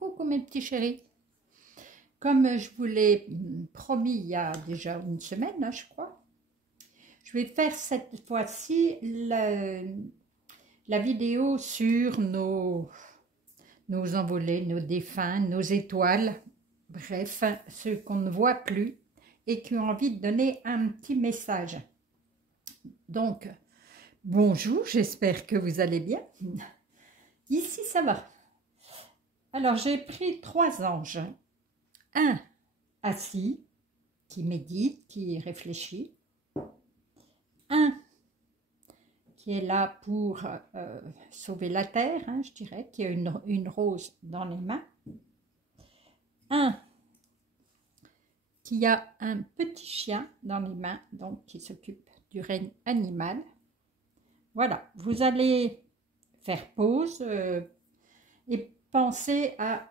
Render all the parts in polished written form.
Coucou mes petits chéris. Comme je vous l'ai promis il y a déjà une semaine, hein, je crois, je vais faire cette fois-ci la vidéo sur nos envolés, nos défunts, nos étoiles, bref, ceux qu'on ne voit plus et qui ont envie de donner un petit message. Donc, bonjour, j'espère que vous allez bien. Ici, ça va. Alors, j'ai pris 3 anges. Un assis, qui médite, qui réfléchit. Un qui est là pour sauver la terre, hein, je dirais, qui a une rose dans les mains. Un qui a un petit chien dans les mains, donc qui s'occupe du règne animal. Voilà, vous allez faire pause et penser à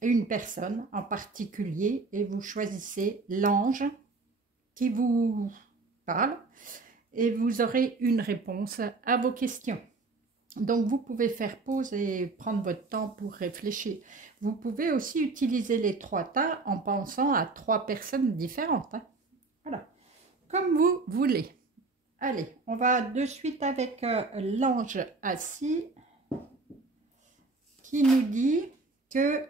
une personne en particulier et vous choisissez l'ange qui vous parle et vous aurez une réponse à vos questions. Donc vous pouvez faire pause et prendre votre temps pour réfléchir. Vous pouvez aussi utiliser les 3 tas en pensant à 3 personnes différentes, hein. Voilà, comme vous voulez. Allez, on va de suite avec l'ange assis qui nous dit que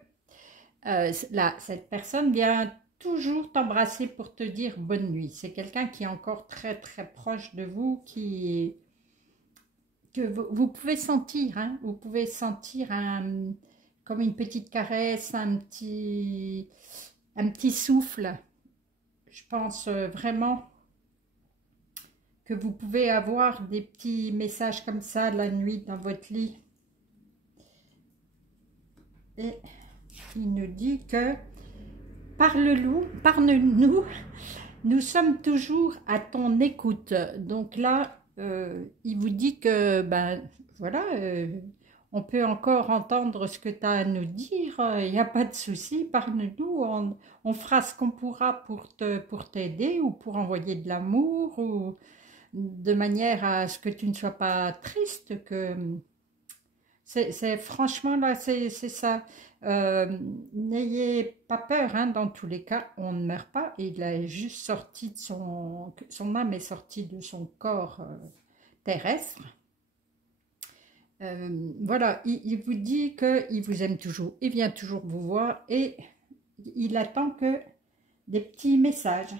cette personne vient toujours t'embrasser pour te dire bonne nuit. C'est quelqu'un qui est encore très très proche de vous, que vous pouvez sentir, hein, vous pouvez sentir comme une petite caresse, un petit souffle. Je pense vraiment que vous pouvez avoir des petits messages comme ça la nuit dans votre lit. Et il nous dit que parle-nous, nous sommes toujours à ton écoute. Donc là, il vous dit que, ben voilà, on peut encore entendre ce que tu as à nous dire, il n'y a pas de souci, parle-nous, on fera ce qu'on pourra pour t'aider ou pour envoyer de l'amour, ou de manière à ce que tu ne sois pas triste, que... C'est franchement là, c'est ça. N'ayez pas peur, hein, dans tous les cas, on ne meurt pas. Il est juste sorti de son âme est sortie de son corps terrestre. Voilà, il vous dit qu'il vous aime toujours, il vient toujours vous voir et il attend que des petits messages.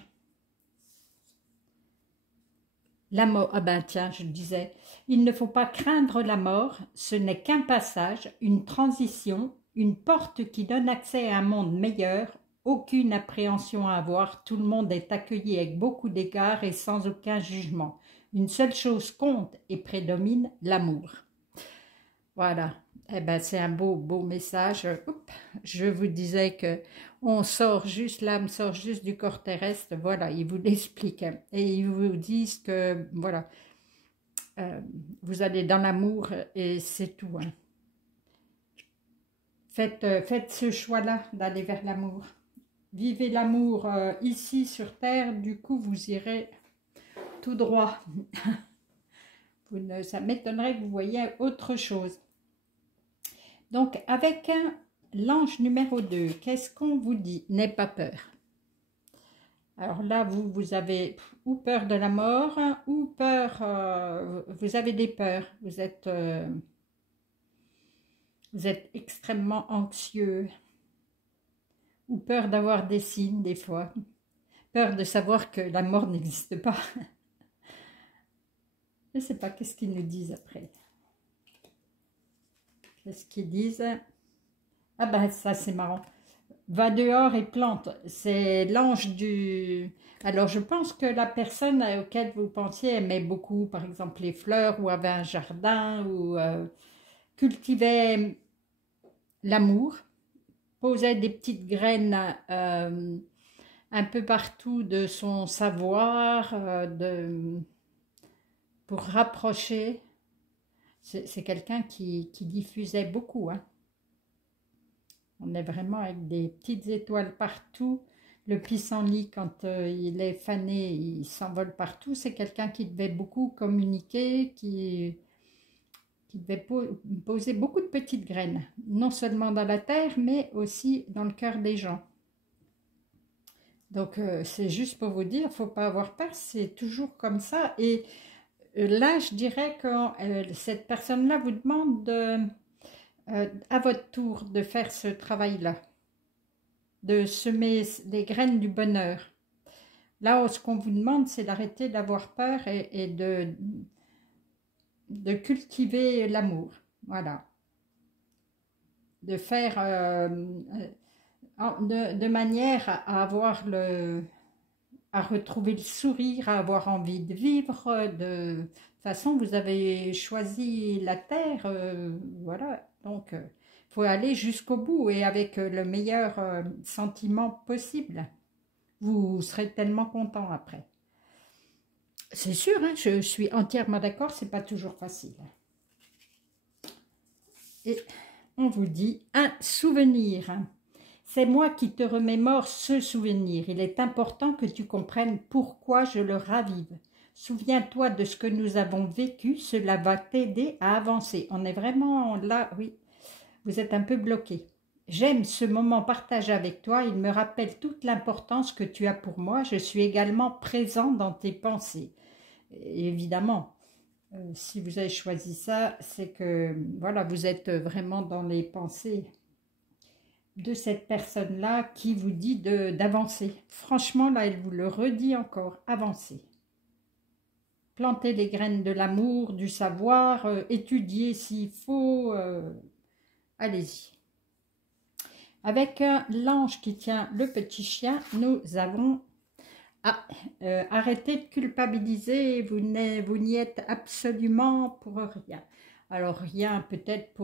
La mort, ah ben tiens, je le disais, il ne faut pas craindre la mort, ce n'est qu'un passage, une transition, une porte qui donne accès à un monde meilleur, aucune appréhension à avoir, tout le monde est accueilli avec beaucoup d'égard et sans aucun jugement. Une seule chose compte et prédomine, l'amour. Voilà, eh ben c'est un beau message. Oups, je vous disais que on sort juste, l'âme sort juste du corps terrestre, voilà, ils vous l'expliquent. Et ils vous disent que, voilà, vous allez dans l'amour et c'est tout, hein. Faites ce choix-là d'aller vers l'amour. Vivez l'amour ici sur Terre, du coup vous irez tout droit. Ça m'étonnerait que vous voyiez autre chose. Donc, avec l'ange numéro 2, qu'est-ce qu'on vous dit? N'aie pas peur. Alors là, vous avez ou peur de la mort, ou peur, vous avez des peurs, vous êtes extrêmement anxieux, ou peur d'avoir des signes des fois, peur de savoir que la mort n'existe pas. Je ne sais pas, qu'est-ce qu'ils nous disent après? Qu'est-ce qu'ils disent? Ah ben ça c'est marrant. Va dehors et plante. C'est l'ange du... Alors je pense que la personne auquel vous pensiez aimait beaucoup, par exemple, les fleurs, ou avait un jardin, ou cultivait l'amour, posait des petites graines un peu partout de son savoir, pour rapprocher. C'est quelqu'un qui diffusait beaucoup, hein. On est vraiment avec des petites étoiles partout. Le pissenlit, quand il est fané, il s'envole partout. C'est quelqu'un qui devait beaucoup communiquer, qui qui devait poser beaucoup de petites graines, non seulement dans la terre, mais aussi dans le cœur des gens. Donc, c'est juste pour vous dire, il ne faut pas avoir peur, c'est toujours comme ça. Et là, je dirais que cette personne-là vous demande à votre tour de faire ce travail-là, de semer les graines du bonheur. Là, ce qu'on vous demande, c'est d'arrêter d'avoir peur et de cultiver l'amour. Voilà. De faire de manière à avoir à retrouver le sourire, à avoir envie de vivre. De toute façon, vous avez choisi la terre, voilà. Donc, il faut aller jusqu'au bout et avec le meilleur sentiment possible. Vous serez tellement content après. C'est sûr, hein, je suis entièrement d'accord, c'est pas toujours facile. Et on vous dit un souvenir. C'est moi qui te remémore ce souvenir. Il est important que tu comprennes pourquoi je le ravive. Souviens-toi de ce que nous avons vécu, cela va t'aider à avancer. On est vraiment là, oui, vous êtes un peu bloqué. J'aime ce moment partagé avec toi, il me rappelle toute l'importance que tu as pour moi. Je suis également présent dans tes pensées. Et évidemment, si vous avez choisi ça, c'est que voilà, vous êtes vraiment dans les pensées de cette personne-là qui vous dit d'avancer. Franchement, là, elle vous le redit encore, avancez. Plantez les graines de l'amour, du savoir, étudiez s'il faut, allez-y. Avec l'ange qui tient le petit chien, nous avons arrêté de culpabiliser, vous n'y êtes absolument pour rien. Alors rien peut-être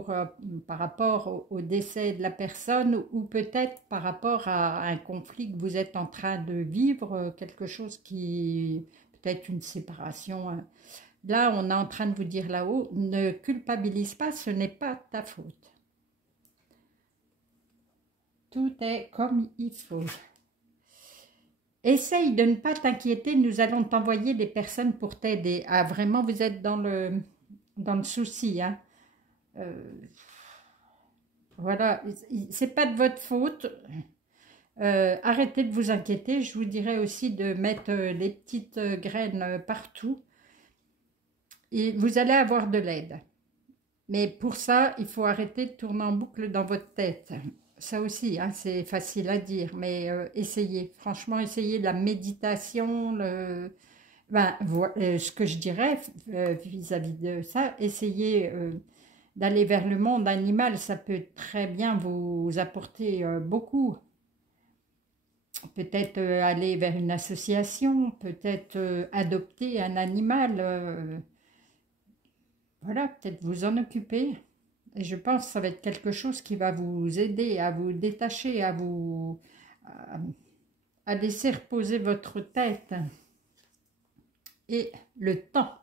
par rapport au décès de la personne ou peut-être par rapport à un conflit que vous êtes en train de vivre, quelque chose qui peut-être une séparation. Là, on est en train de vous dire là-haut, ne culpabilise pas, ce n'est pas ta faute. Tout est comme il faut. Essaye de ne pas t'inquiéter, nous allons t'envoyer des personnes pour t'aider. Ah, vraiment, vous êtes dans le souci. Hein. Voilà, c'est pas de votre faute. Arrêtez de vous inquiéter. Je vous dirais aussi de mettre les petites graines partout. Et vous allez avoir de l'aide. Mais pour ça, il faut arrêter de tourner en boucle dans votre tête. Ça aussi, hein, c'est facile à dire, mais essayez. Franchement, essayez la méditation, ce que je dirais vis-à-vis de ça, essayez d'aller vers le monde animal, ça peut très bien vous apporter beaucoup. Peut-être aller vers une association, peut-être adopter un animal, voilà, peut-être vous en occuper. Et je pense que ça va être quelque chose qui va vous aider à vous détacher, à laisser reposer votre tête. Et le temps.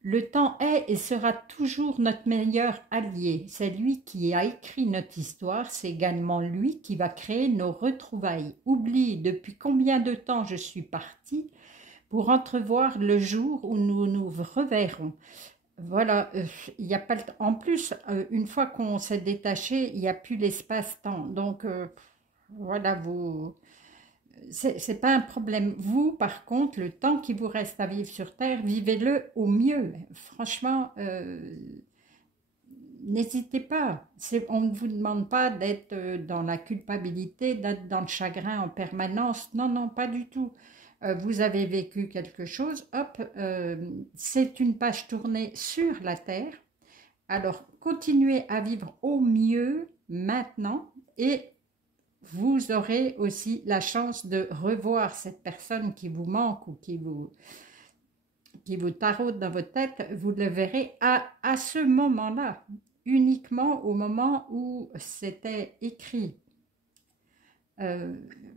Le temps est et sera toujours notre meilleur allié. C'est lui qui a écrit notre histoire, c'est également lui qui va créer nos retrouvailles. Oublie depuis combien de temps je suis partie pour entrevoir le jour où nous nous reverrons. Voilà, il n'y a pas le temps. En plus, une fois qu'on s'est détaché, il n'y a plus l'espace-temps. Donc, voilà, c'est pas un problème. Vous, par contre, le temps qui vous reste à vivre sur Terre, vivez-le au mieux. Franchement, n'hésitez pas. On ne vous demande pas d'être dans la culpabilité, d'être dans le chagrin en permanence. Non, non, pas du tout. Vous avez vécu quelque chose, hop, c'est une page tournée sur la Terre. Alors, continuez à vivre au mieux maintenant et vous aurez aussi la chance de revoir cette personne qui vous manque ou qui vous taraude dans votre tête. Vous le verrez à ce moment-là, uniquement au moment où c'était écrit.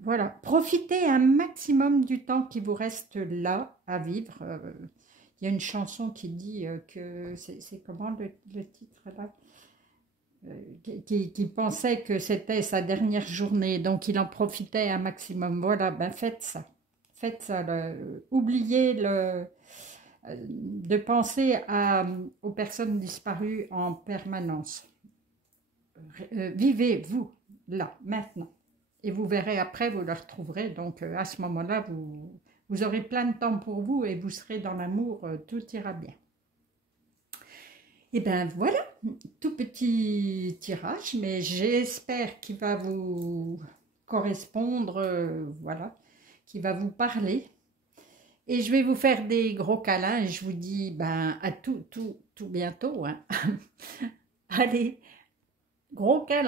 Voilà, profitez un maximum du temps qui vous reste là à vivre. Il y a une chanson qui dit que c'est comment le titre là, qui pensait que c'était sa dernière journée, donc il en profitait un maximum. Voilà, ben faites ça, oubliez de penser aux personnes disparues en permanence. Vivez, vous, là, maintenant. Et vous verrez après, vous le retrouverez. Donc, à ce moment-là, vous aurez plein de temps pour vous et vous serez dans l'amour, tout ira bien. Et bien voilà, tout petit tirage, mais j'espère qu'il va vous correspondre, voilà, qu'il va vous parler. Et je vais vous faire des gros câlins et je vous dis à tout bientôt. Hein. Allez, gros câlins.